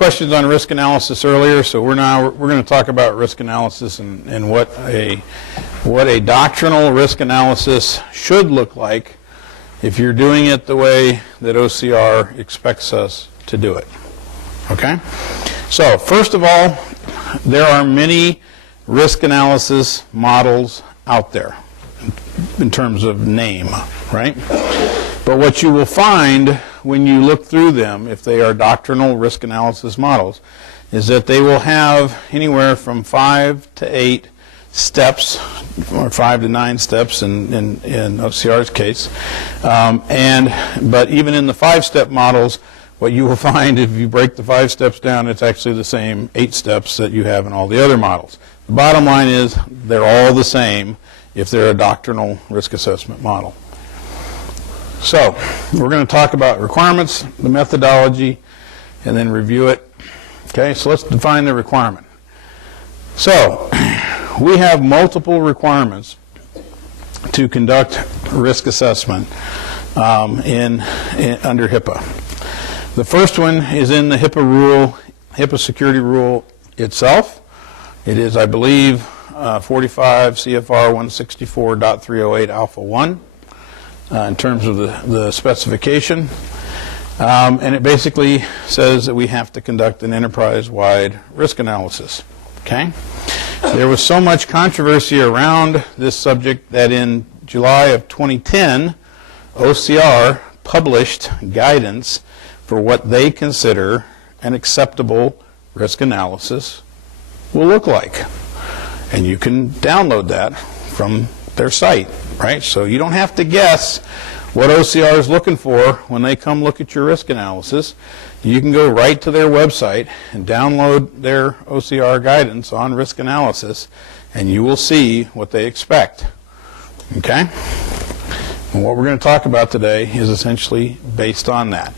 questions on risk analysis earlier, so we're going to talk about risk analysis and what a doctrinal risk analysis should look like if you're doing it the way that OCR expects us to do it. Okay? So, first of all, there are many risk analysis models out there in terms of name, right? But what you will find when you look through them, if they are doctrinal risk analysis models, is that they will have anywhere from 5 to 8 steps, or 5 to 9 steps in OCR's case. But even in the 5-step models, what you will find if you break the 5 steps down, it's actually the same 8 steps that you have in all the other models. The bottom line is they're all the same if they're a doctrinal risk assessment model. So we're going to talk about requirements, the methodology, and then review it. Okay, so let's define the requirement. So we have multiple requirements to conduct risk assessment under HIPAA. The first one is in the HIPAA security rule itself. It is, I believe, 45 CFR 164.308 alpha 1 in terms of the specification. And it basically says that we have to conduct an enterprise-wide risk analysis. Okay? There was so much controversy around this subject that in July of 2010, OCR published guidance for what they consider an acceptable risk analysis will look like. And you can download that from their site, right? So you don't have to guess what OCR is looking for when they come look at your risk analysis. You can go right to their website and download their OCR guidance on risk analysis, and you will see what they expect. Okay? And what we're going to talk about today is essentially based on that.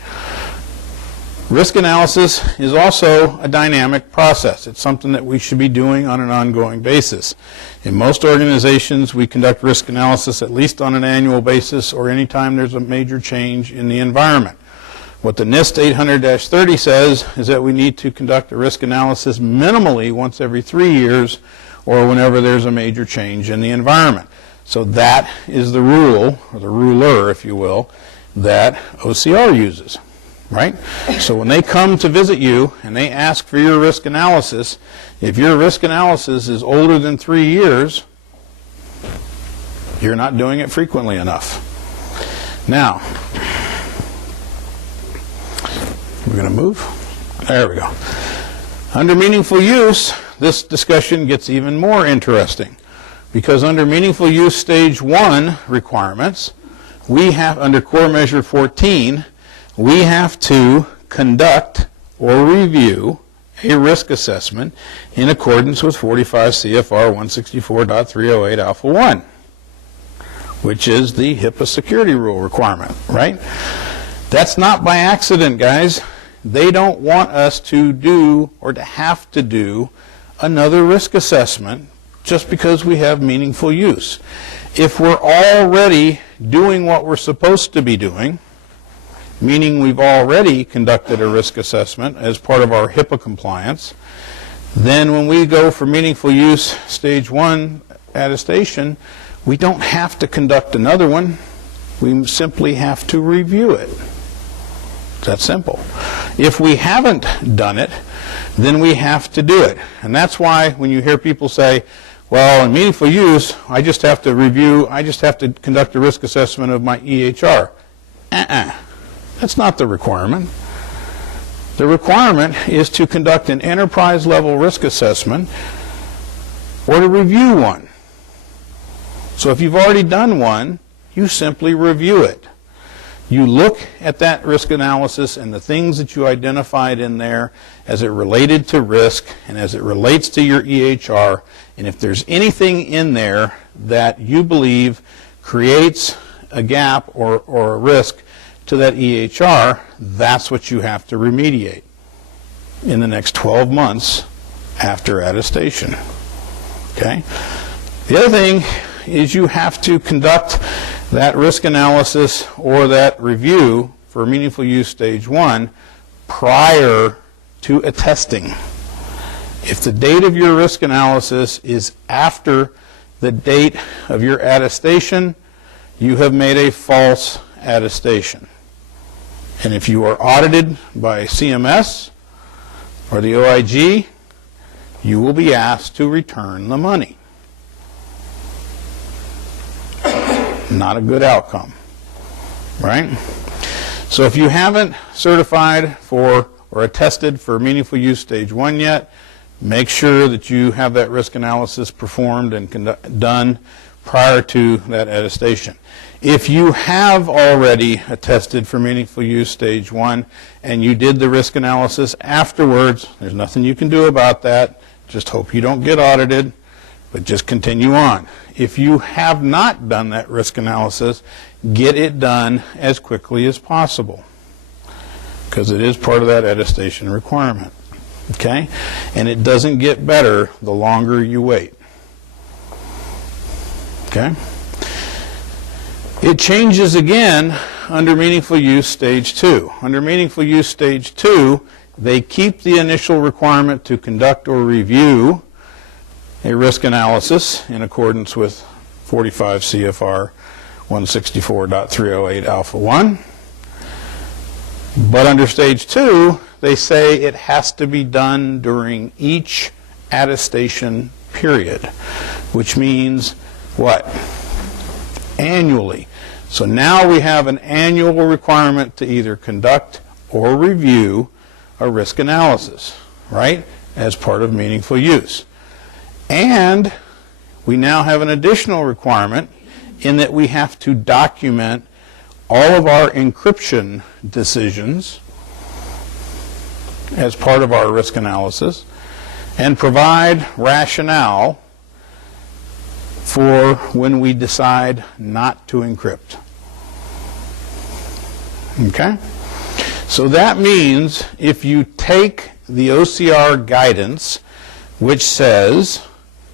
Risk analysis is also a dynamic process. It's something that we should be doing on an ongoing basis. In most organizations, we conduct risk analysis at least on an annual basis or anytime there's a major change in the environment. What the NIST 800-30 says is that we need to conduct a risk analysis minimally once every 3 years or whenever there's a major change in the environment. So that is the rule, or the ruler, if you will, that OCR uses. Right? So when they come to visit you and they ask for your risk analysis, if your risk analysis is older than 3 years, you're not doing it frequently enough. Now, we're going to move. There we go. Under meaningful use, this discussion gets even more interesting because under meaningful use stage 1 requirements, we have under core measure 14, we have to conduct or review a risk assessment in accordance with 45 CFR 164.308 alpha 1, which is the HIPAA security rule requirement, right? That's not by accident, guys. They don't want us to do or to have to do another risk assessment just because we have meaningful use. If we're already doing what we're supposed to be doing, meaning we've already conducted a risk assessment as part of our HIPAA compliance, then when we go for meaningful use stage 1 attestation, we don't have to conduct another one. We simply have to review it. It's that simple. If we haven't done it, then we have to do it. And that's why when you hear people say, well, in meaningful use, I just have to conduct a risk assessment of my EHR. That's not the requirement. The requirement is to conduct an enterprise-level risk assessment or to review one. So if you've already done one, you simply review it. You look at that risk analysis and the things that you identified in there as it related to risk and as it relates to your EHR, and if there's anything in there that you believe creates a gap or a risk to that EHR, that's what you have to remediate in the next 12 months after attestation. Okay? The other thing is you have to conduct that risk analysis or that review for meaningful use stage 1 prior to attesting. If the date of your risk analysis is after the date of your attestation, you have made a false attestation. And if you are audited by CMS or the OIG, you will be asked to return the money. Not a good outcome, right? So if you haven't certified for or attested for meaningful use stage 1 yet, make sure that you have that risk analysis performed and done prior to that attestation. If you have already attested for meaningful use stage 1 and you did the risk analysis afterwards, there's nothing you can do about that. Just hope you don't get audited, but just continue on. If you have not done that risk analysis, get it done as quickly as possible, because it is part of that attestation requirement. Okay? And it doesn't get better the longer you wait. Okay? It changes again under meaningful use stage 2. Under meaningful use stage 2, they keep the initial requirement to conduct or review a risk analysis in accordance with 45 CFR 164.308 alpha 1. But under stage 2, they say it has to be done during each attestation period, which means what? Annually. So now we have an annual requirement to either conduct or review a risk analysis, right, as part of meaningful use. And we now have an additional requirement in that we have to document all of our encryption decisions as part of our risk analysis and provide rationale for when we decide not to encrypt. Okay? So that means if you take the OCR guidance, which says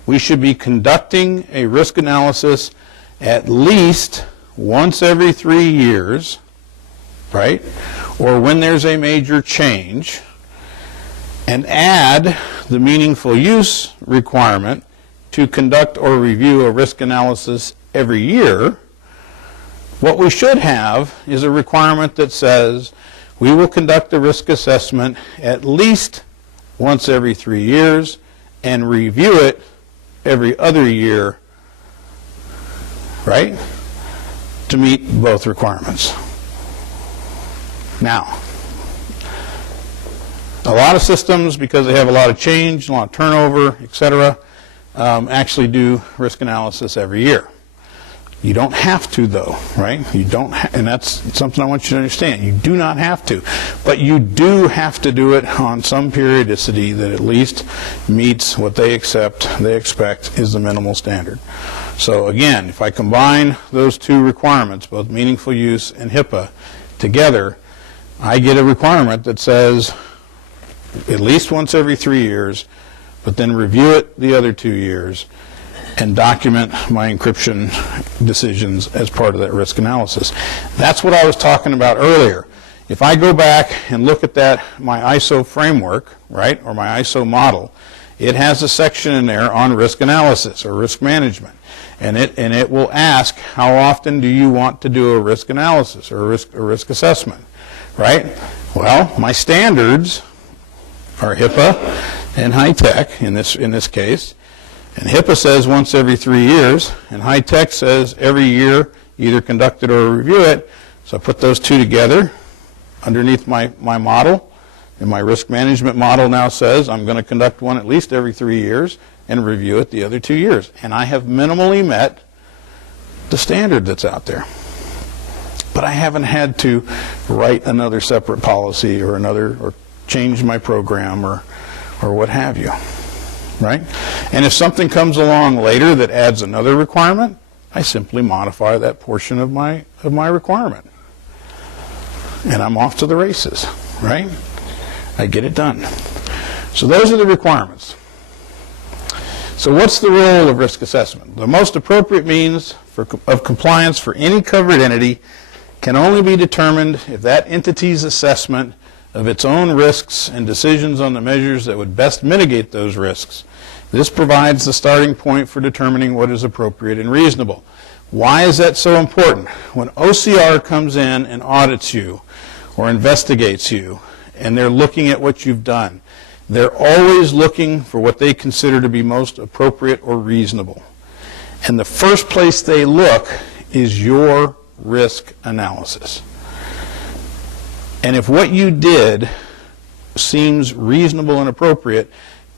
we should be conducting a risk analysis at least once every 3 years, right, or when there's a major change, and add the meaningful use requirement to conduct or review a risk analysis every year, what we should have is a requirement that says we will conduct a risk assessment at least once every 3 years and review it every other year, right, to meet both requirements. Now, a lot of systems, because they have a lot of change, a lot of turnover, etc., actually do risk analysis every year. You don't have to, though, right? You don't, and that's something I want you to understand. You do not have to, but you do have to do it on some periodicity that at least meets what they expect is the minimal standard. So again, if I combine those two requirements, both meaningful use and HIPAA, together, I get a requirement that says at least once every 3 years, but then review it the other 2 years and document my encryption decisions as part of that risk analysis. That's what I was talking about earlier. If I go back and look at that, my ISO framework, right, or my ISO model, it has a section in there on risk analysis or risk management. And it will ask, how often do you want to do a risk analysis or a risk assessment, right? Well, my standards are HIPAA and high-tech in this case. And HIPAA says once every 3 years, and high-tech says every year, either conduct it or review it. So I put those two together underneath my model, and my risk management model now says I'm going to conduct one at least every 3 years and review it the other 2 years. And I have minimally met the standard that's out there. But I haven't had to write another separate policy or change my program or what have you, right? And if something comes along later that adds another requirement, I simply modify that portion of my requirement. And I'm off to the races, right? I get it done. So those are the requirements. So what's the role of risk assessment? The most appropriate means of compliance for any covered entity can only be determined if that entity's assessment of its own risks and decisions on the measures that would best mitigate those risks. This provides the starting point for determining what is appropriate and reasonable. Why is that so important? When OCR comes in and audits you or investigates you, and they're looking at what you've done, they're always looking for what they consider to be most appropriate or reasonable. And the first place they look is your risk analysis. And if what you did seems reasonable and appropriate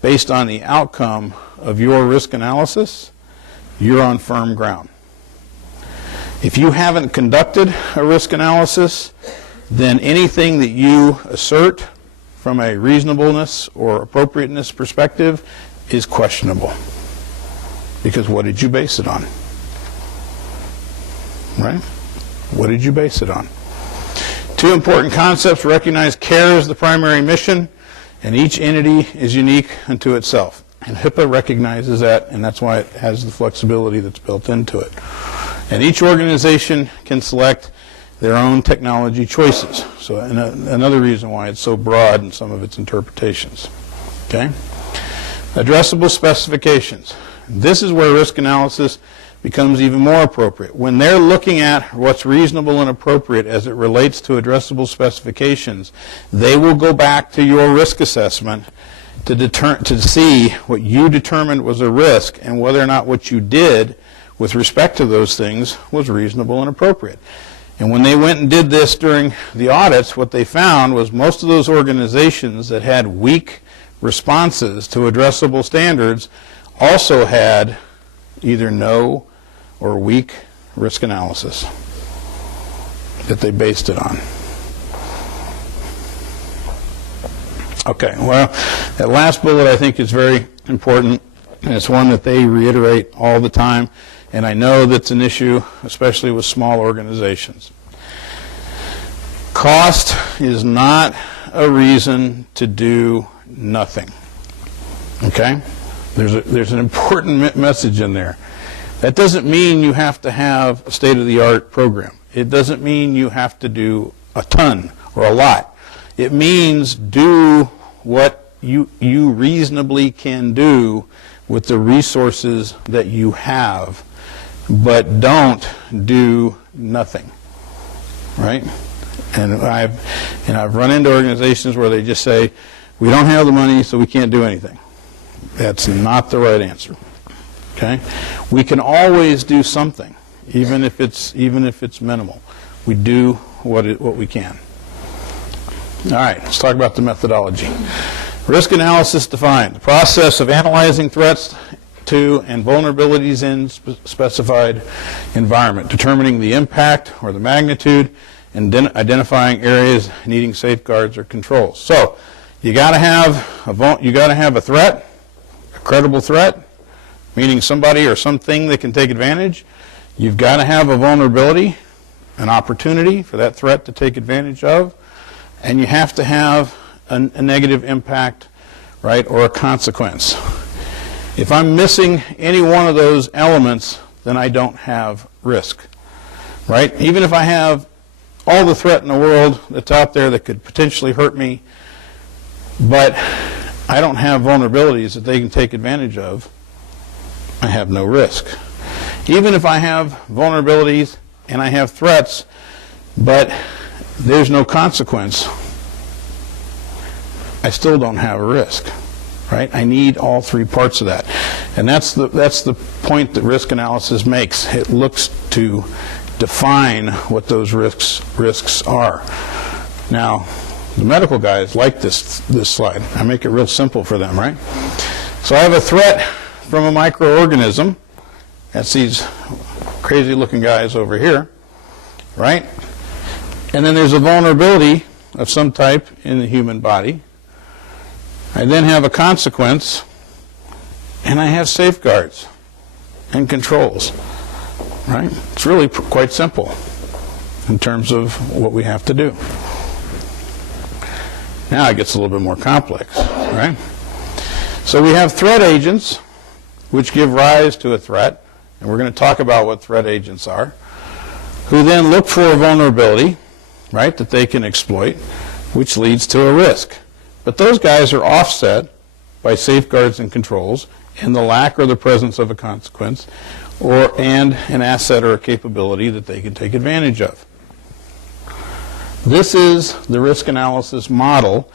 based on the outcome of your risk analysis, you're on firm ground. If you haven't conducted a risk analysis, then anything that you assert from a reasonableness or appropriateness perspective is questionable. Because what did you base it on? Right? What did you base it on? Two important concepts. Recognize care as the primary mission, and each entity is unique unto itself. And HIPAA recognizes that, and that's why it has the flexibility that's built into it. And each organization can select their own technology choices. So another reason why it's so broad in some of its interpretations. Okay? Addressable specifications. This is where risk analysis becomes even more appropriate. When they're looking at what's reasonable and appropriate as it relates to addressable specifications, they will go back to your risk assessment to see what you determined was a risk and whether or not what you did with respect to those things was reasonable and appropriate. And when they went and did this during the audits, what they found was most of those organizations that had weak responses to addressable standards also had either no or weak risk analysis that they based it on. Okay, well, that last bullet I think is very important, and it's one that they reiterate all the time, and I know that's an issue, especially with small organizations. Cost is not a reason to do nothing. Okay? There's an important message in there. That doesn't mean you have to have a state-of-the-art program. It doesn't mean you have to do a ton or a lot. It means do what you reasonably can do with the resources that you have, but don't do nothing. Right? And I've run into organizations where they just say, we don't have the money, so we can't do anything. That's not the right answer. Okay? We can always do something, even if it's minimal. We do what we can. All right, let's talk about the methodology. Risk analysis defined: the process of analyzing threats to and vulnerabilities in specified environment, determining the impact or the magnitude, and identifying areas needing safeguards or controls. So, you got to have a threat, a credible threat, meaning somebody or something that can take advantage. You've got to have a vulnerability, an opportunity for that threat to take advantage of, and you have to have a negative impact, right, or a consequence. If I'm missing any one of those elements, then I don't have risk, right? Even if I have all the threat in the world that's out there that could potentially hurt me, but I don't have vulnerabilities that they can take advantage of, I have no risk. Even if I have vulnerabilities and I have threats, but there's no consequence, I still don't have a risk, right? I need all three parts of that. And that's the point that risk analysis makes. It looks to define what those risks are. Now, the medical guys like this slide. I make it real simple for them, right? So I have a threat from a microorganism. That's these crazy looking guys over here, right? And then there's a vulnerability of some type in the human body. I then have a consequence, and I have safeguards and controls, right? It's really quite simple in terms of what we have to do. Now it gets a little bit more complex, right? So we have threat agents, which give rise to a threat, and we're going to talk about what threat agents are, who then look for a vulnerability, right, that they can exploit. which leads to a risk. But those guys are offset by safeguards and controls and the lack or the presence of a consequence and an asset or a capability that they can take advantage of. This is the risk analysis model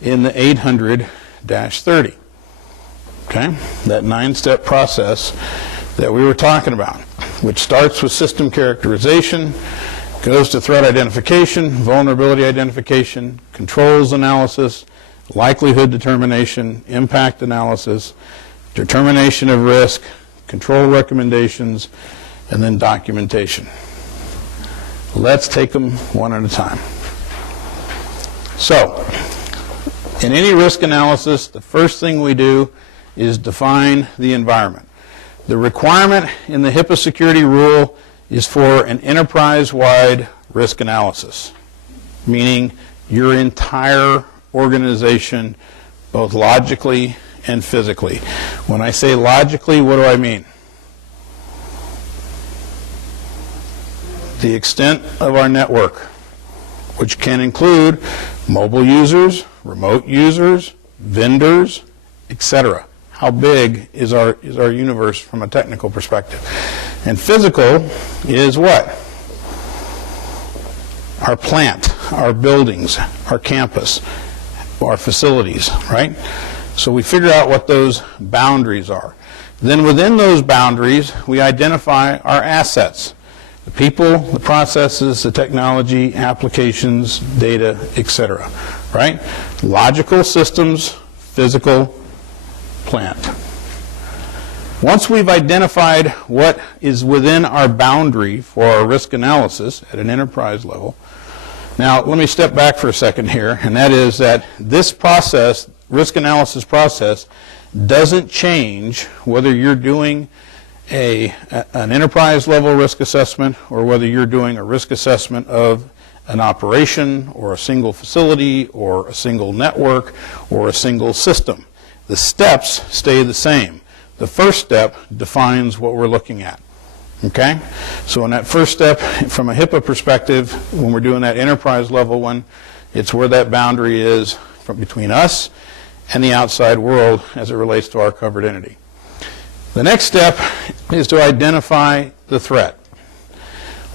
in the 800-30. Okay? That 9-step process that we were talking about, which starts with system characterization, goes to threat identification, vulnerability identification, controls analysis, likelihood determination, impact analysis, determination of risk, control recommendations, and then documentation. Let's take them one at a time. So, in any risk analysis, the first thing we do is define the environment. The requirement in the HIPAA security rule is for an enterprise-wide risk analysis, meaning your entire organization, both logically and physically. When I say logically, what do I mean? The extent of our network, which can include mobile users, remote users, vendors, etc. How big is our universe from a technical perspective? And physical is what? Our plant, our buildings, our campus, our facilities, right? So we figure out what those boundaries are. Then within those boundaries, we identify our assets. The people, the processes, the technology, applications, data, etc. Right? Logical systems, physical, plant. Once we've identified what is within our boundary for our risk analysis at an enterprise level, now let me step back for a second here, and that is that this process, risk analysis process, doesn't change whether you're doing an enterprise level risk assessment or whether you're doing a risk assessment of an operation or a single facility or a single network or a single system. The steps stay the same. The first step defines what we're looking at. Okay? So in that first step, from a HIPAA perspective, when we're doing that enterprise level one, it's where that boundary is between us and the outside world as it relates to our covered entity. The next step is to identify the threat.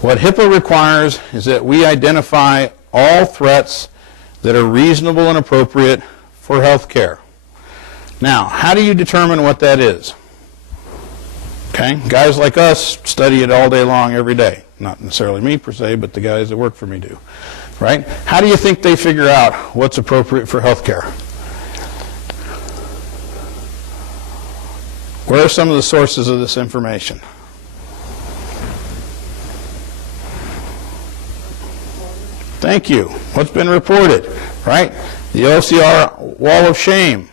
What HIPAA requires is that we identify all threats that are reasonable and appropriate for health care. Now, how do you determine what that is? Okay, guys like us study it all day long, every day. Not necessarily me per se, but the guys that work for me do. Right? How do you think they figure out what's appropriate for health care? Where are some of the sources of this information? Thank you. What's been reported, right? The OCR wall of shame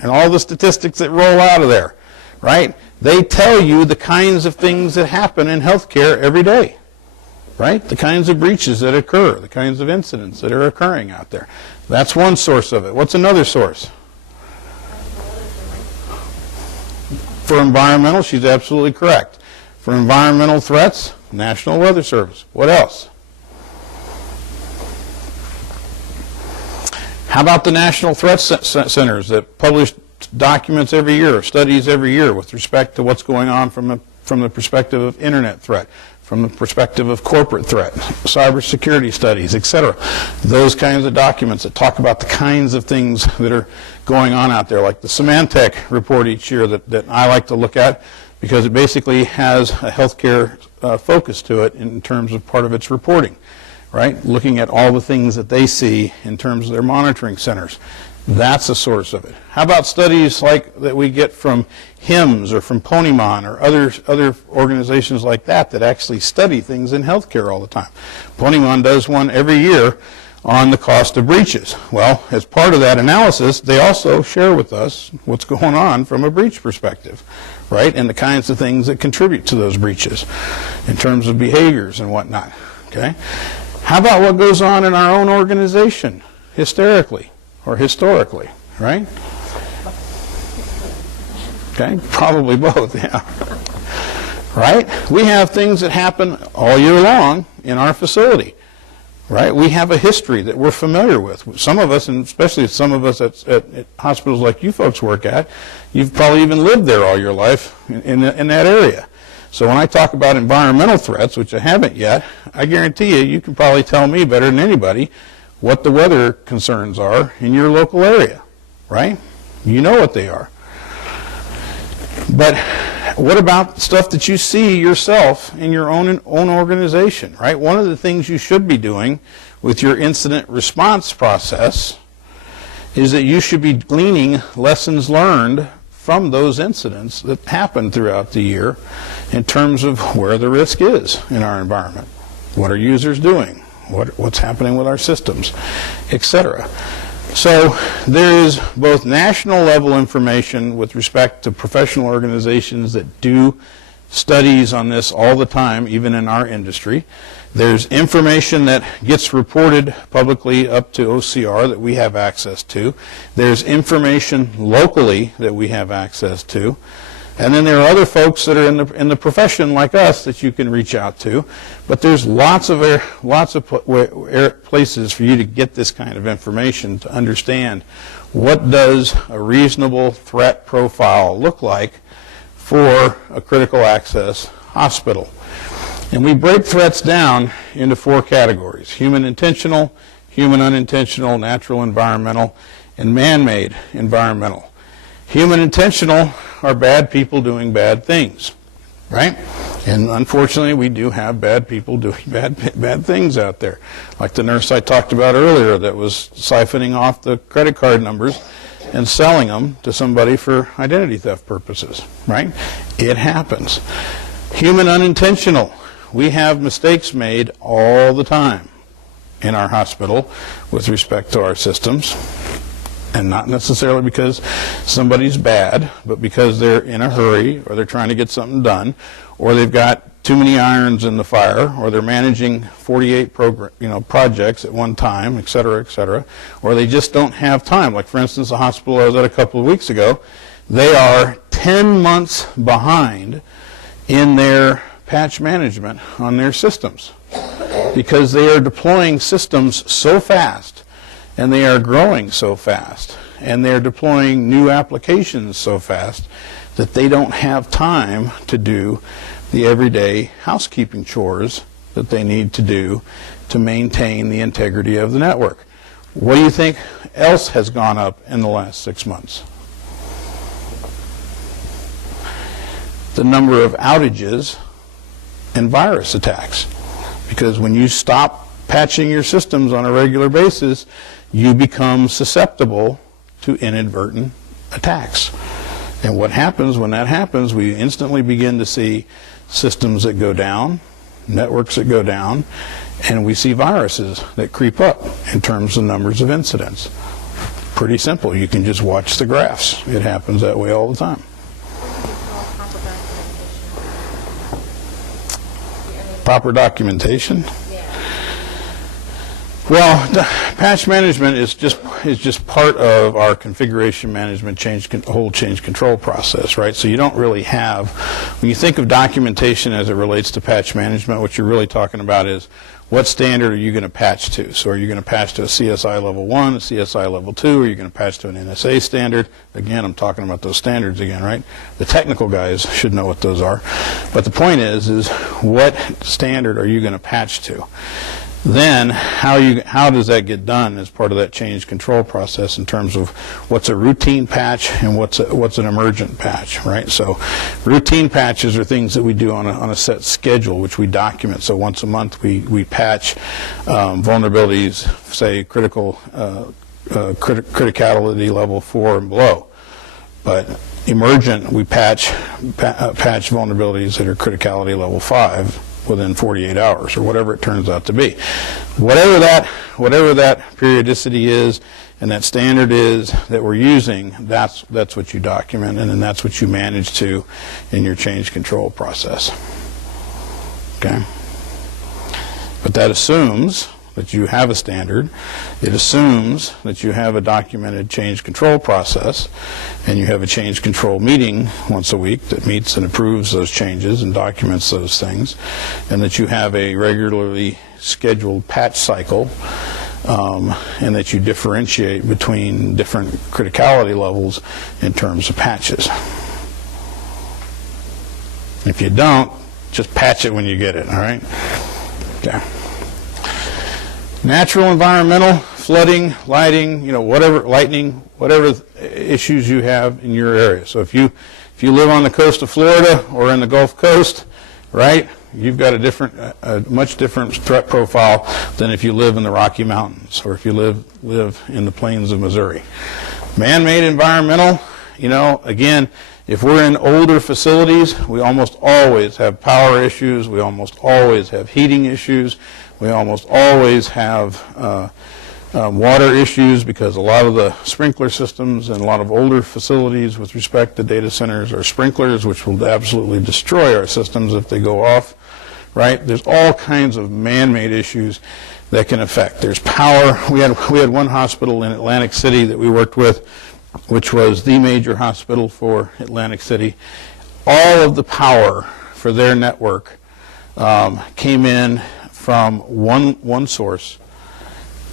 and all the statistics that roll out of there, right? They tell you the kinds of things that happen in healthcare every day, right? The kinds of breaches that occur, the kinds of incidents that are occurring out there. That's one source of it. What's another source? For environmental, she's absolutely correct. For environmental threats, National Weather Service. What else? How about the National Threat Centers that publish documents every year, studies every year with respect to what's going on from the perspective of internet threat, from the perspective of corporate threat, cybersecurity studies, etc. Those kinds of documents that talk about the kinds of things that are going on out there, like the Symantec report each year that I like to look at because it basically has a healthcare focus to it in terms of part of its reporting, right? Looking at all the things that they see in terms of their monitoring centers. That's a source of it. How about studies like that we get from HIMSS or from Ponymon or other organizations like that actually study things in healthcare all the time? Ponymon does one every year on the cost of breaches. Well, as part of that analysis, they also share with us what's going on from a breach perspective, right? And the kinds of things that contribute to those breaches in terms of behaviors and whatnot, okay? How about what goes on in our own organization hysterically? Or historically, right? Okay, probably both, yeah. Right? We have things that happen all year long in our facility. right? We have a history that we're familiar with. Some of us, and especially some of us at hospitals like you folks work at, you've probably even lived there all your life in that area. So when I talk about environmental threats, which I haven't yet, I guarantee you can probably tell me better than anybody what the weather concerns are in your local area, right? You know what they are. But what about stuff that you see yourself in your own organization, right? One of the things you should be doing with your incident response process is that you should be gleaning lessons learned from those incidents that happen throughout the year in terms of where the risk is in our environment. What are users doing? What's happening with our systems, etc. So there is both national level information with respect to professional organizations that do studies on this all the time, even in our industry. There's information that gets reported publicly up to OCR that we have access to. There's information locally that we have access to. And then there are other folks that are in the profession like us that you can reach out to. But there's lots of places for you to get this kind of information to understand what does a reasonable threat profile look like for a critical access hospital. And we break threats down into 4 categories: human intentional, human unintentional, natural environmental, and man-made environmental. Human intentional are bad people doing bad things, right? And unfortunately, we do have bad people doing bad things out there. Like the nurse I talked about earlier that was siphoning off the credit card numbers and selling them to somebody for identity theft purposes, right? It happens. Human unintentional. We have mistakes made all the time in our hospital with respect to our systems. And not necessarily because somebody's bad, but because they're in a hurry, or they're trying to get something done, or they've got too many irons in the fire, or they're managing 48 projects at one time, et cetera, or they just don't have time. Like, for instance, the hospital I was at a couple of weeks ago, they are 10 months behind in their patch management on their systems because they are deploying systems so fast, and they are growing so fast, and they're deploying new applications so fast that they don't have time to do the everyday housekeeping chores that they need to do to maintain the integrity of the network. What do you think else has gone up in the last 6 months? The number of outages and virus attacks. Because when you stop patching your systems on a regular basis, you become susceptible to inadvertent attacks. And what happens when that happens, we instantly begin to see systems that go down, networks that go down, and we see viruses that creep up in terms of numbers of incidents. Pretty simple. You can just watch the graphs. It happens that way all the time. Proper documentation? Well, patch management is just part of our configuration management whole change control process, right? So you don't really have, when you think of documentation as it relates to patch management, what you're really talking about is what standard are you going to patch to? So are you going to patch to a CSI level 1, a CSI level 2, or are you going to patch to an NSA standard? Again, I'm talking about those standards again, right? The technical guys should know what those are. But the point is what standard are you going to patch to? Then how does that get done as part of that change control process in terms of what's a routine patch and what's an emergent patch, right? So routine patches are things that we do on a set schedule, which we document. So once a month we patch vulnerabilities, say criticality level 4 and below. But emergent, we patch vulnerabilities that are criticality level 5 within 48 hours, or whatever it turns out to be. Whatever that periodicity is and that standard is that we're using, that's what you document, and then that's what you manage to in your change control process. Okay? But that assumes that you have a standard. It assumes that you have a documented change control process, and you have a change control meeting once a week that meets and approves those changes and documents those things, and that you have a regularly scheduled patch cycle, and that you differentiate between different criticality levels in terms of patches. If you don't, just patch it when you get it, all right? Okay. Natural, environmental, flooding, lighting, lightning, whatever issues you have in your area. So if you live on the coast of Florida or in the Gulf Coast, right, you've got a much different threat profile than if you live in the Rocky Mountains or if you live in the plains of Missouri. Man-made environmental, again, if we're in older facilities, we almost always have power issues, we almost always have heating issues, we almost always have water issues, because a lot of the sprinkler systems and a lot of older facilities with respect to data centers are sprinklers, which will absolutely destroy our systems if they go off, right? There's all kinds of man-made issues that can affect. There's power. We had one hospital in Atlantic City that we worked with, which was the major hospital for Atlantic City. All of the power for their network came in from one source,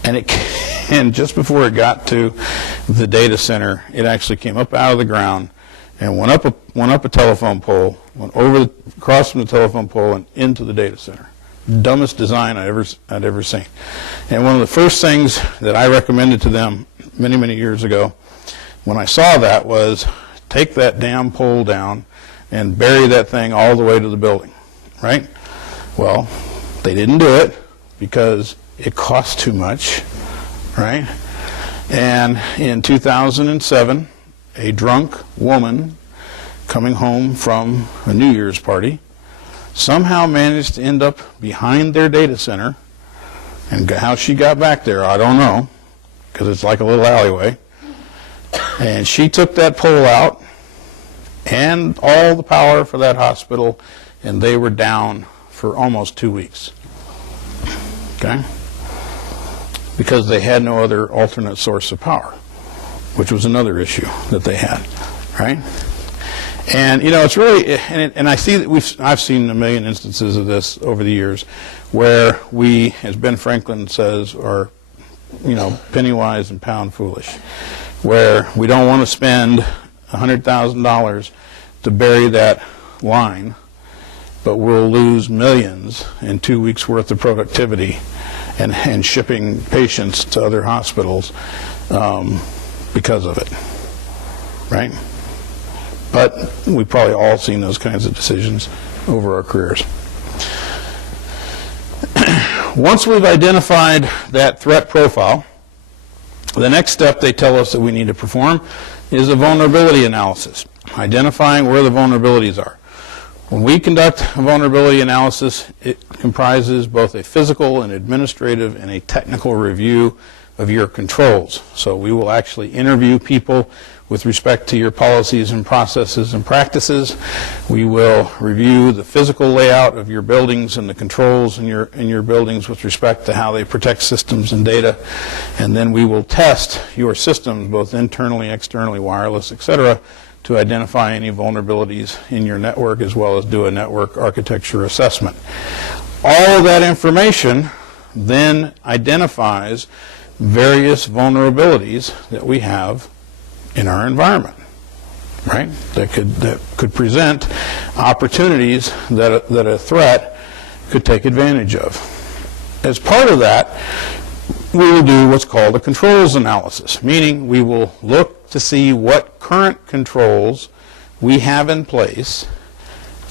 and just before it got to the data center, it actually came up out of the ground and went up a telephone pole, went across from the telephone pole and into the data center. Dumbest design I'd ever seen. And one of the first things that I recommended to them many years ago when I saw that was, take that damn pole down and bury that thing all the way to the building, right? Well, they didn't do it because it cost too much, right? And in 2007, a drunk woman coming home from a New Year's party somehow managed to end up behind their data center, and how she got back there, I don't know, because it's like a little alleyway. And she took that pole out and all the power for that hospital, and they were down for almost 2 weeks. Okay? Because they had no other alternate source of power, which was another issue that they had, right? And it's really, and I see that I've seen a million instances of this over the years, where we, as Ben Franklin says, are, penny wise and pound foolish, where we don't want to spend $100,000 to bury that line, but we'll lose millions in 2 weeks worth of productivity and shipping patients to other hospitals because of it, right? But we've probably all seen those kinds of decisions over our careers. Once we've identified that threat profile, the next step they tell us that we need to perform is a vulnerability analysis, identifying where the vulnerabilities are. When we conduct a vulnerability analysis, it comprises both a physical, an administrative, and a technical review of your controls. So we will actually interview people with respect to your policies and processes and practices. We will review the physical layout of your buildings and the controls in your buildings with respect to how they protect systems and data. And then we will test your systems, both internally, externally, wireless, etc., to identify any vulnerabilities in your network, as well as do a network architecture assessment. All of that information then identifies various vulnerabilities that we have in our environment, right? That could present opportunities that a threat could take advantage of. As part of that, we will do what's called a controls analysis, meaning we will look to see what current controls we have in place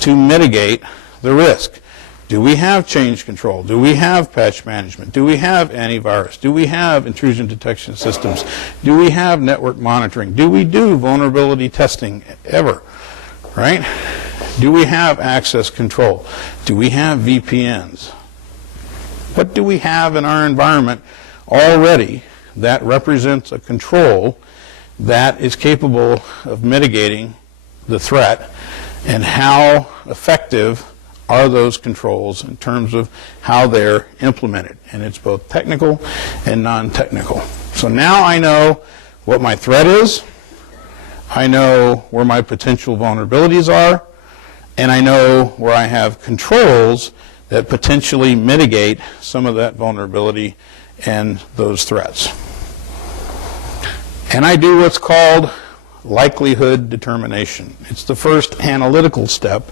to mitigate the risk. Do we have change control? Do we have patch management? Do we have antivirus? Do we have intrusion detection systems? Do we have network monitoring? Do we do vulnerability testing ever? Right? Do we have access control? Do we have VPNs? What do we have in our environment already that represents a control that is capable of mitigating the threat, and how effective are those controls in terms of how they're implemented? And it's both technical and non-technical. So now I know what my threat is, I know where my potential vulnerabilities are, and I know where I have controls that potentially mitigate some of that vulnerability and those threats. And I do what's called likelihood determination. It's the first analytical step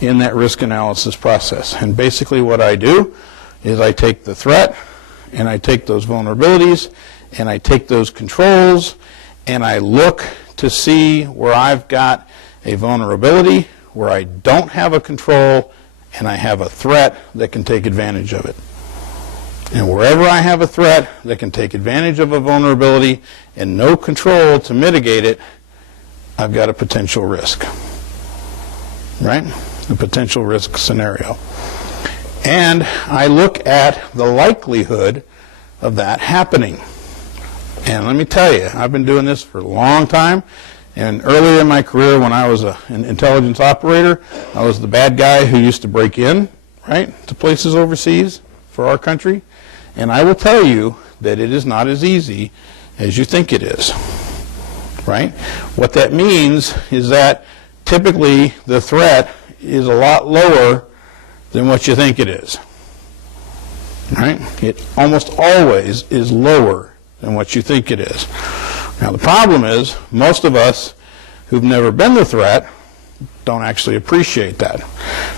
in that risk analysis process. And basically what I do is I take the threat, and I take those vulnerabilities, and I take those controls, and I look to see where I've got a vulnerability, where I don't have a control, and I have a threat that can take advantage of it. And wherever I have a threat that can take advantage of a vulnerability and no control to mitigate it, I've got a potential risk, right? A potential risk scenario. And I look at the likelihood of that happening. And let me tell you, I've been doing this for a long time. And earlier in my career, when I was an intelligence operator, I was the bad guy who used to break in, right, to places overseas for our country. And I will tell you that it is not as easy as you think it is, right? What that means is that typically the threat is a lot lower than what you think it is, right? It almost always is lower than what you think it is. Now the problem is most of us who've never been the threat don't actually appreciate that.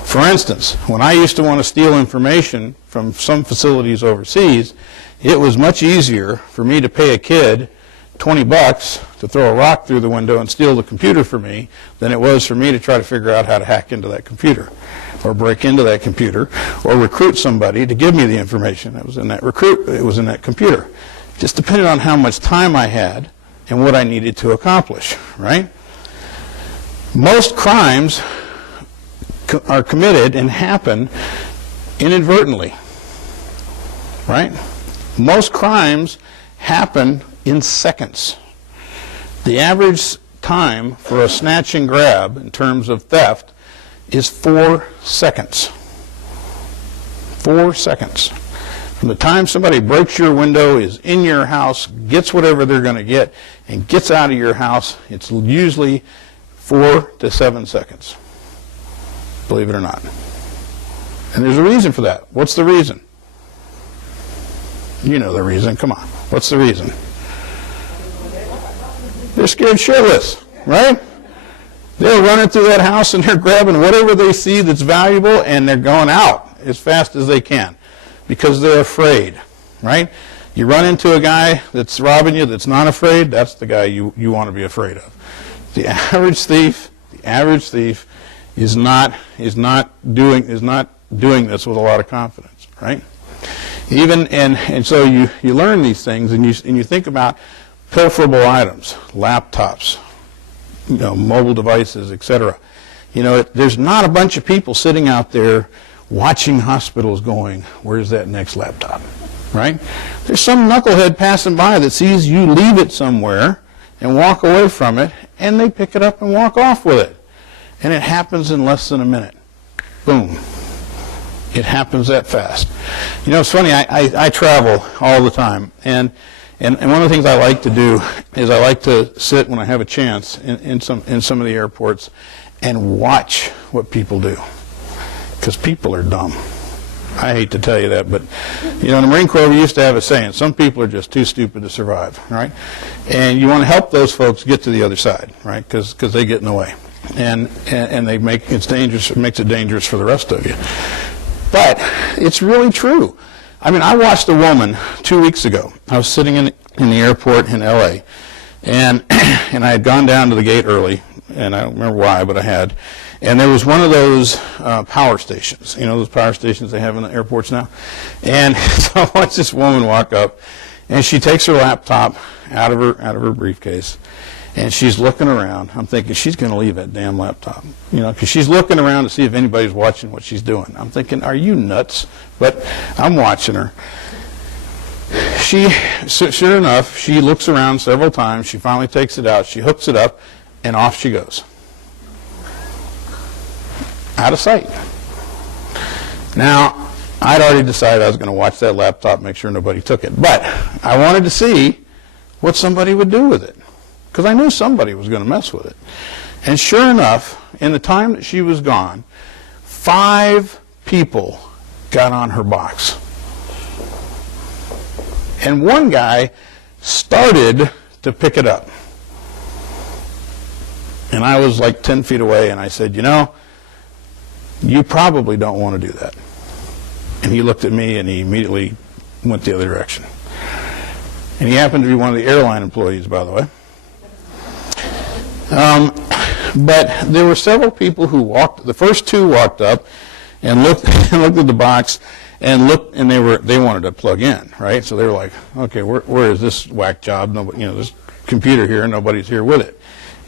For instance, when I used to want to steal information from some facilities overseas, it was much easier for me to pay a kid $20 to throw a rock through the window and steal the computer for me than it was for me to try to figure out how to hack into that computer or break into that computer or recruit somebody to give me the information that was in that computer. Just depended on how much time I had and what I needed to accomplish, right? Most crimes are committed and happen inadvertently, right? Most crimes happen in seconds. The average time for a snatch and grab in terms of theft is 4 seconds. 4 seconds. From the time somebody breaks your window, is in your house, gets whatever they're going to get, and gets out of your house, it's usually 4 to 7 seconds. Believe it or not. And there's a reason for that. What's the reason? You know the reason. Come on. What's the reason? They're scared shitless, right? They're running through that house and they're grabbing whatever they see that's valuable and they're going out as fast as they can because they're afraid, right? You run into a guy that's robbing you that's not afraid, that's the guy you want to be afraid of. The average thief is not doing this with a lot of confidence, right? And so you learn these things and you think about pilferable items, laptops, mobile devices, etc. There's not a bunch of people sitting out there watching hospitals going, where's that next laptop, right? There's some knucklehead passing by that sees you leave it somewhere and walk away from it, and they pick it up and walk off with it. And it happens in less than a minute. Boom. It happens that fast. It's funny, I travel all the time, and one of the things I like to do is I like to sit when I have a chance in some of the airports and watch what people do. Because people are dumb. I hate to tell you that, but in the Marine Corps we used to have a saying, some people are just too stupid to survive, right? And you want to help those folks get to the other side, right? Because they get in the way. And they makes it dangerous for the rest of you. But it's really true. I watched a woman 2 weeks ago. I was sitting in the airport in L.A., and I had gone down to the gate early, and I don't remember why, but I had. And there was one of those power stations, those power stations they have in the airports now. And so I watched this woman walk up, and she takes her laptop out of her briefcase, and she's looking around. I'm thinking she's going to leave that damn laptop, because she's looking around to see if anybody's watching what she's doing. I'm thinking, are you nuts? But I'm watching her. Sure enough, she looks around several times. She finally takes it out. She hooks it up, and off she goes. Out of sight. Now, I'd already decided I was going to watch that laptop, make sure nobody took it. But I wanted to see what somebody would do with it, because I knew somebody was going to mess with it. And sure enough, in the time that she was gone, 5 people got on her box. And one guy started to pick it up. And I was like 10 feet away, and I said, you know, you probably don't want to do that. And he looked at me, and he immediately went the other direction. And he happened to be one of the airline employees, by the way. But there were several people who walked. The first two walked up and looked at the box and looked, and they wanted to plug in, right? So they were like, okay, where is this whack job? Nobody, you know, this computer here, nobody's here with it.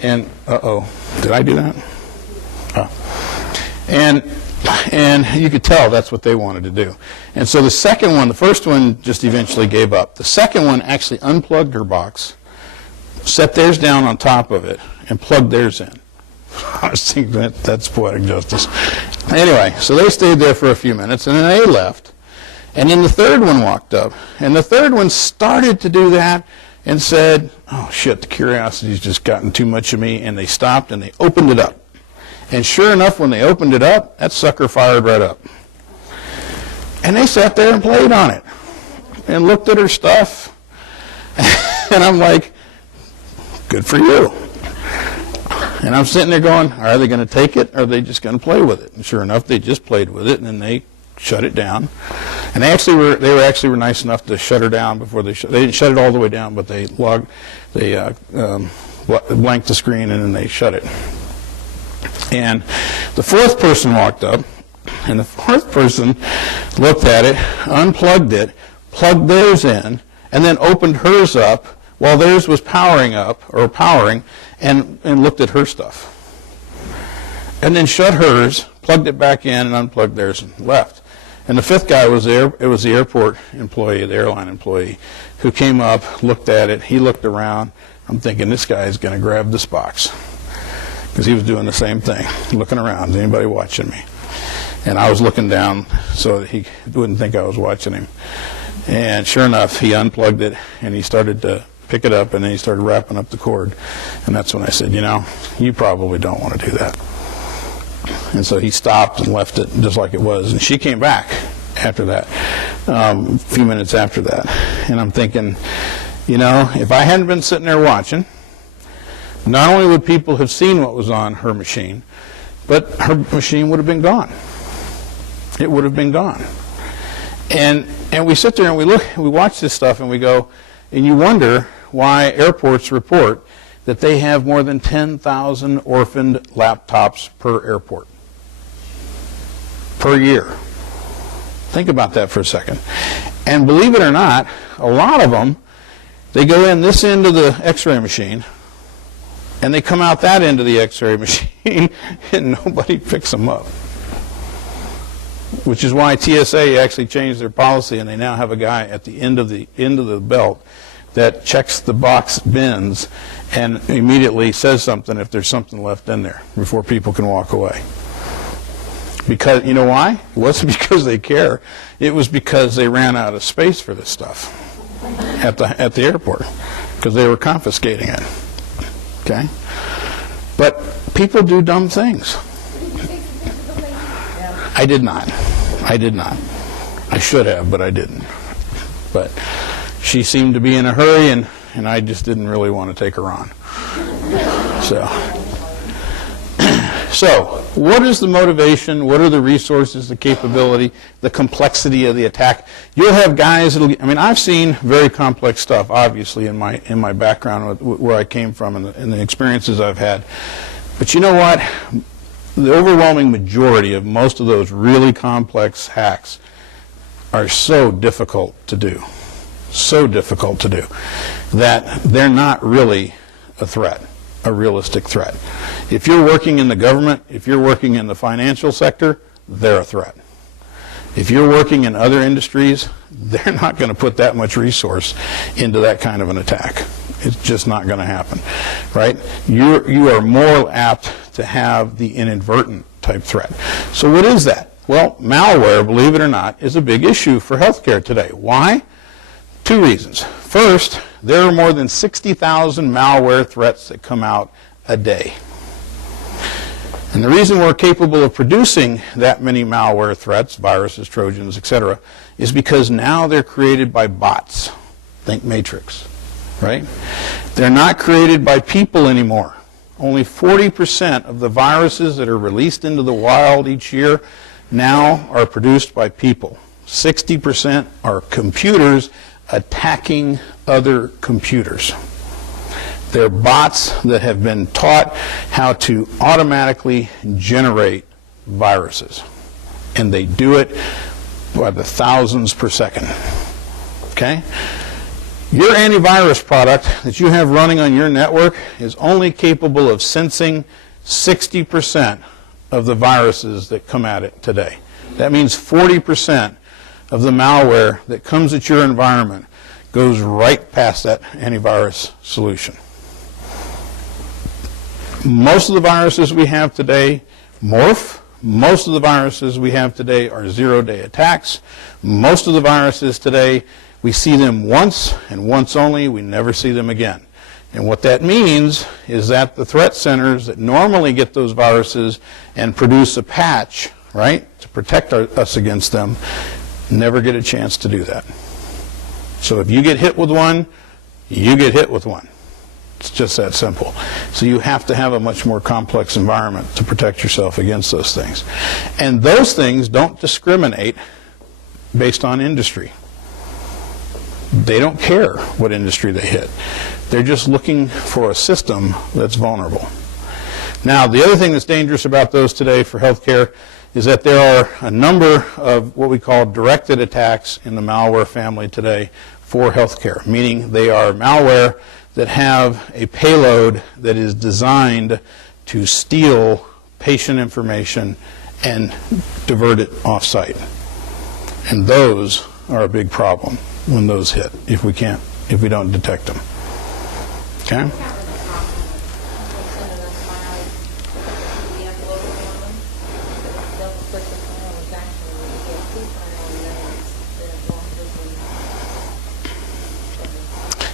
And did I do that? Oh. And you could tell that's what they wanted to do. And so the second one, the first one just eventually gave up. The second one actually unplugged her box, set theirs down on top of it, and plugged theirs in. I was thinking that's poetic justice. Anyway, so they stayed there for a few minutes, and then they left. And then the third one walked up, and the third one started to do that and said, oh, shit, the curiosity's just gotten too much of me, and they stopped, and they opened it up. And sure enough, when they opened it up, that sucker fired right up. And they sat there and played on it and looked at her stuff. And I'm like, good for you. And I'm sitting there going, are they going to take it, or are they just going to play with it? And sure enough, they just played with it, and then they shut it down. And they were nice enough to shut her down before they didn't shut it all the way down, but they blanked the screen, and then they shut it. And the fourth person walked up, and the fourth person looked at it, unplugged it, plugged theirs in, and then opened hers up while theirs was powering, and looked at her stuff. And then shut hers, plugged it back in, and unplugged theirs and left. And the fifth guy was there. It was the airport employee, the airline employee, who came up, looked at it. He looked around. I'm thinking, this guy is going to grab this box, because he was doing the same thing, looking around. Is anybody watching me? And I was looking down so that he wouldn't think I was watching him. And sure enough, he unplugged it, and he started to pick it up, and then he started wrapping up the cord. And that's when I said, you know, you probably don't want to do that. And so he stopped and left it just like it was. And she came back after that, a few minutes after that. And I'm thinking, you know, if I hadn't been sitting there watching, not only would people have seen what was on her machine, but her machine would have been gone. It would have been gone. And we sit there and we watch this stuff, and we go, and you wonder why airports report that they have more than 10,000 orphaned laptops per airport per year. Think about that for a second. And believe it or not, a lot of them, they go in this end of the x-ray machine, and they come out that end of the x-ray machine, and nobody picks them up. Which is why TSA actually changed their policy, and they now have a guy at the end of the belt that checks the box bins and immediately says something if there's something left in there before people can walk away. Because, you know why? It wasn't because they care. It was because they ran out of space for this stuff at the airport, because they were confiscating it. Okay? But people do dumb things. I did not. I should have, but I didn't. But she seemed to be in a hurry, and I just didn't really want to take her on. So what is the motivation? What are the resources, the capability, the complexity of the attack? You'll have guys I've seen very complex stuff, obviously, in my background, where I came from, and the experiences I've had. But you know what? The overwhelming majority of most of those really complex hacks are so difficult to do, that they're not really a threat, a realistic threat. If you're working in the government, if you're working in the financial sector, they're a threat. If you're working in other industries, they're not going to put that much resource into that kind of an attack. It's just not going to happen, right? You are more apt to have the inadvertent type threat. So what is that? Well, malware, believe it or not, is a big issue for healthcare today. Why? Two reasons. First, there are more than 60,000 malware threats that come out a day. And the reason we're capable of producing that many malware threats, viruses, trojans, etc., is because now they're created by bots. Think Matrix, right? They're not created by people anymore. Only 40% of the viruses that are released into the wild each year now are produced by people. 60% are computers attacking other computers. They're bots that have been taught how to automatically generate viruses. And they do it by the thousands per second. Okay? Your antivirus product that you have running on your network is only capable of sensing 60% of the viruses that come at it today. That means 40% of the malware that comes at your environment goes right past that antivirus solution. Most of the viruses we have today morph. Most of the viruses we have today are zero-day attacks. Most of the viruses today, we see them once and once only. We never see them again. And what that means is that the threat centers that normally get those viruses and produce a patch, right, to protect us against them, never get a chance to do that. So if you get hit with one, you get hit with one. It's just that simple. So you have to have a much more complex environment to protect yourself against those things. And those things don't discriminate based on industry. They don't care what industry they hit. They're just looking for a system that's vulnerable. Now, the other thing that's dangerous about those today for healthcare is that there are a number of what we call directed attacks in the malware family today for healthcare, meaning they are malware that have a payload that is designed to steal patient information and divert it off-site. And those are a big problem when those hit, if we don't detect them. Okay?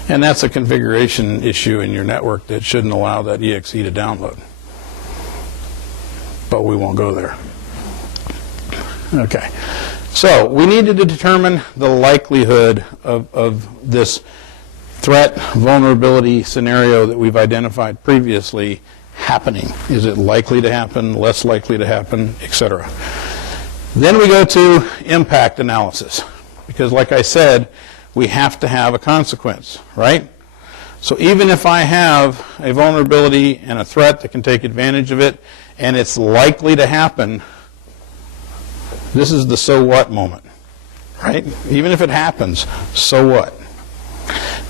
And that's a configuration issue in your network that shouldn't allow that exe to download. But we won't go there. Okay. So we needed to determine the likelihood of this threat vulnerability scenario that we've identified previously happening. Is it likely to happen, less likely to happen, etc. Then we go to impact analysis. Because like I said, we have to have a consequence, right? So even if I have a vulnerability and a threat that can take advantage of it, and it's likely to happen, this is the so what moment, right? Even if it happens, so what?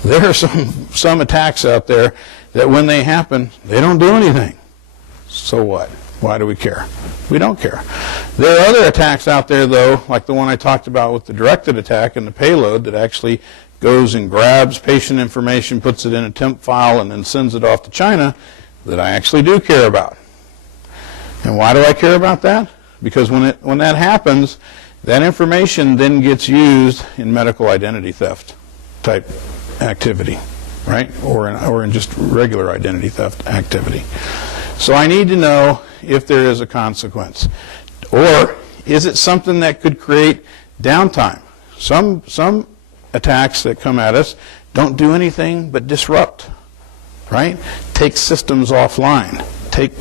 There are some attacks out there that when they happen, they don't do anything. So what? Why do we care? We don't care. There are other attacks out there, though, like the one I talked about with the directed attack and the payload that actually goes and grabs patient information, puts it in a temp file, and then sends it off to China, that I actually do care about. And why do I care about that? Because when that happens, that information then gets used in medical identity theft type activity, right? Or in just regular identity theft activity. So I need to know if there is a consequence. Or is it something that could create downtime? Some attacks that come at us don't do anything but disrupt, right? Take systems offline, take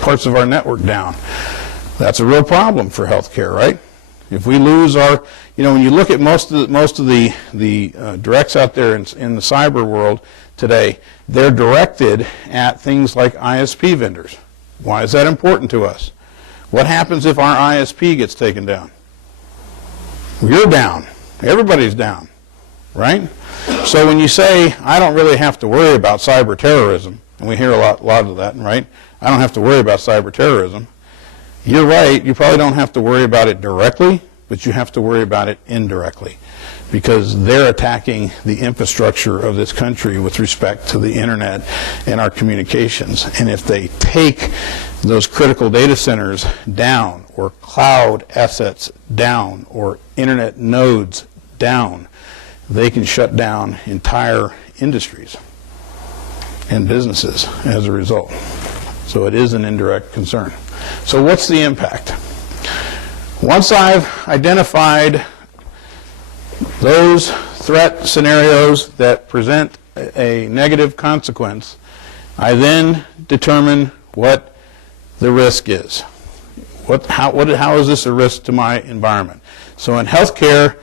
parts of our network down. That's a real problem for healthcare, right? If we lose our, when you look at most of the directs out there in the cyber world today, they're directed at things like ISP vendors. Why is that important to us? What happens if our ISP gets taken down? You're down. Everybody's down, right? So when you say, I don't really have to worry about cyber terrorism, and we hear a lot of that, right? I don't have to worry about cyber terrorism. You're right. You probably don't have to worry about it directly, but you have to worry about it indirectly, because they're attacking the infrastructure of this country with respect to the internet and our communications. And if they take those critical data centers down, or cloud assets down, or internet nodes down, they can shut down entire industries and businesses as a result. So it is an indirect concern. So what's the impact? Once I've identified those threat scenarios that present a negative consequence, I then determine what the risk is. How is this a risk to my environment? So in healthcare,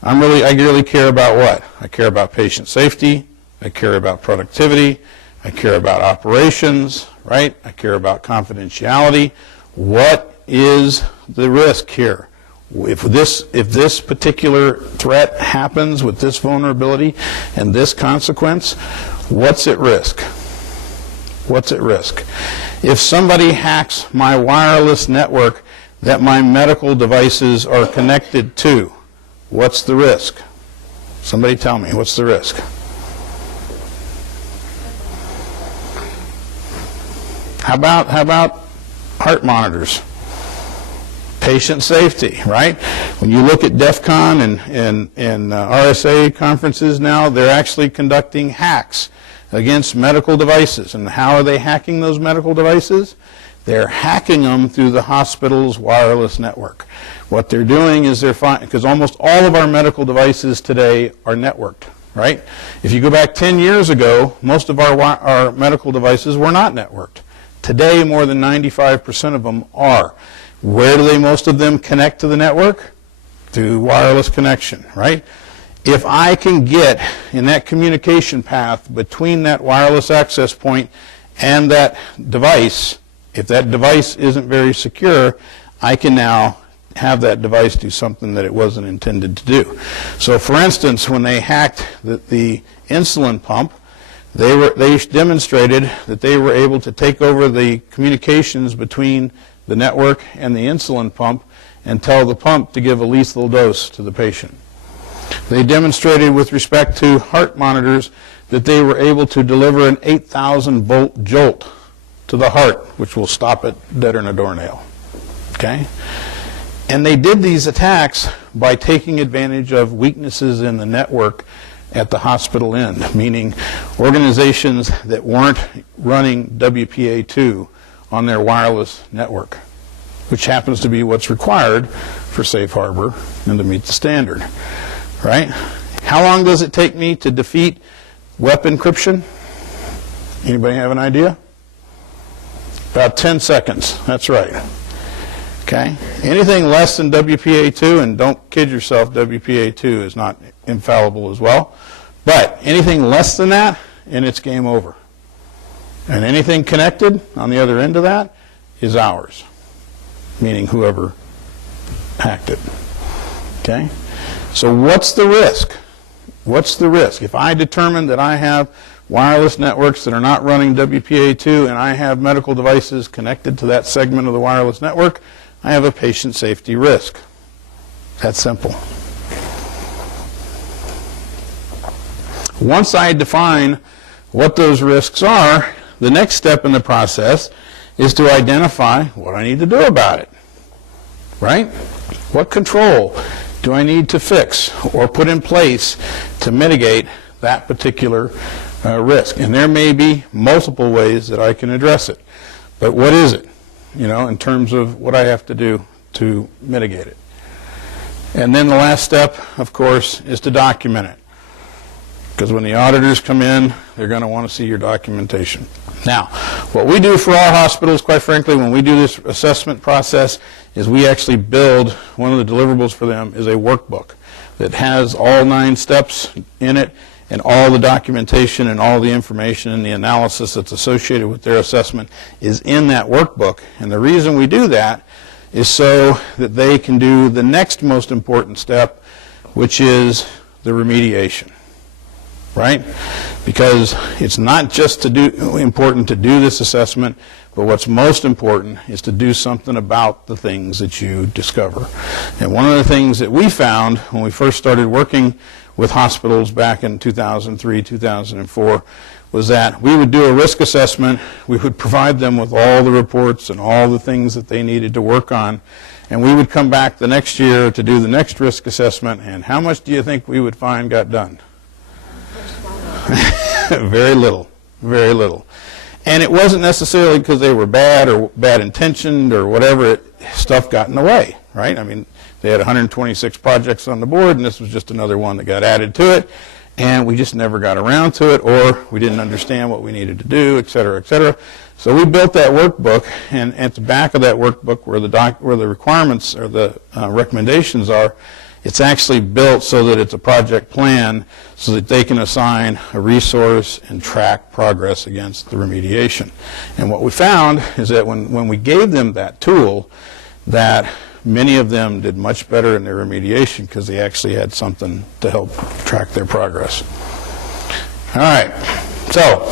I really care about what? I care about patient safety, I care about productivity, I care about operations, right? I care about confidentiality. What is the risk here? If this particular threat happens with this vulnerability and this consequence, what's at risk? What's at risk? If somebody hacks my wireless network that my medical devices are connected to, what's the risk? Somebody tell me, what's the risk? How about heart monitors? Patient safety, right? When you look at DEF CON and RSA conferences now, they're actually conducting hacks against medical devices. And how are they hacking those medical devices? They're hacking them through the hospital's wireless network. What they're doing is because almost all of our medical devices today are networked, right? If you go back 10 years ago, most of our medical devices were not networked. Today, more than 95% of them are. Where do most of them connect to the network? Through wireless connection, right? If I can get in that communication path between that wireless access point and that device, if that device isn't very secure, I can now have that device do something that it wasn't intended to do. So for instance, when they hacked the insulin pump, they demonstrated that they were able to take over the communications between the network and the insulin pump and tell the pump to give a lethal dose to the patient. They demonstrated with respect to heart monitors that they were able to deliver an 8,000 volt jolt to the heart, which will stop it deader than a doornail. Okay? And they did these attacks by taking advantage of weaknesses in the network at the hospital end, meaning organizations that weren't running WPA2 on their wireless network, which happens to be what's required for safe harbor and to meet the standard, right? How long does it take me to defeat web encryption? Anybody have an idea? About 10 seconds, that's right. Okay? Anything less than WPA2, and don't kid yourself, WPA2 is not infallible as well, but anything less than that, and it's game over. And anything connected on the other end of that is ours, meaning whoever hacked it. Okay? So what's the risk? What's the risk? If I determine that I have wireless networks that are not running WPA2 and I have medical devices connected to that segment of the wireless network, I have a patient safety risk. That's simple. Once I define what those risks are, the next step in the process is to identify what I need to do about it, right? What control do I need to fix or put in place to mitigate that particular risk? And there may be multiple ways that I can address it. But what is it, in terms of what I have to do to mitigate it? And then the last step, of course, is to document it. Because when the auditors come in, they're going to want to see your documentation. Now, what we do for our hospitals, quite frankly, when we do this assessment process, is we actually build, one of the deliverables for them is a workbook that has all 9 steps in it and all the documentation and all the information and the analysis that's associated with their assessment is in that workbook. And the reason we do that is so that they can do the next most important step, which is the remediation. Right? Because it's not just important to do this assessment, but what's most important is to do something about the things that you discover. And one of the things that we found when we first started working with hospitals back in 2003, 2004, was that we would do a risk assessment, we would provide them with all the reports and all the things that they needed to work on, and we would come back the next year to do the next risk assessment, and how much do you think we would find got done? Very little, very little. And it wasn't necessarily because they were bad or bad intentioned or whatever. Stuff got in the way, right? I mean, they had 126 projects on the board, and this was just another one that got added to it, and we just never got around to it, or we didn't understand what we needed to do, et cetera, et cetera. So we built that workbook, and at the back of that workbook where the requirements or the recommendations are, it's actually built so that it's a project plan so that they can assign a resource and track progress against the remediation. And what we found is that when we gave them that tool, that many of them did much better in their remediation because they actually had something to help track their progress. All right, so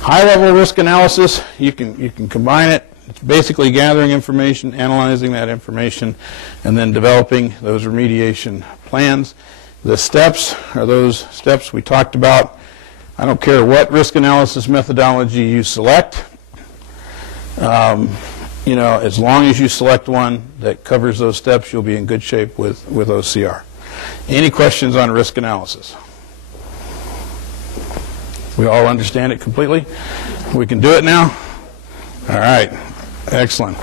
high-level risk analysis, you can combine it. It's basically gathering information, analyzing that information, and then developing those remediation plans. The steps are those steps we talked about. I don't care what risk analysis methodology you select. You know, as long as you select one that covers those steps, you'll be in good shape with OCR. Any questions on risk analysis? We all understand it completely? We can do it now? All right. Excellent.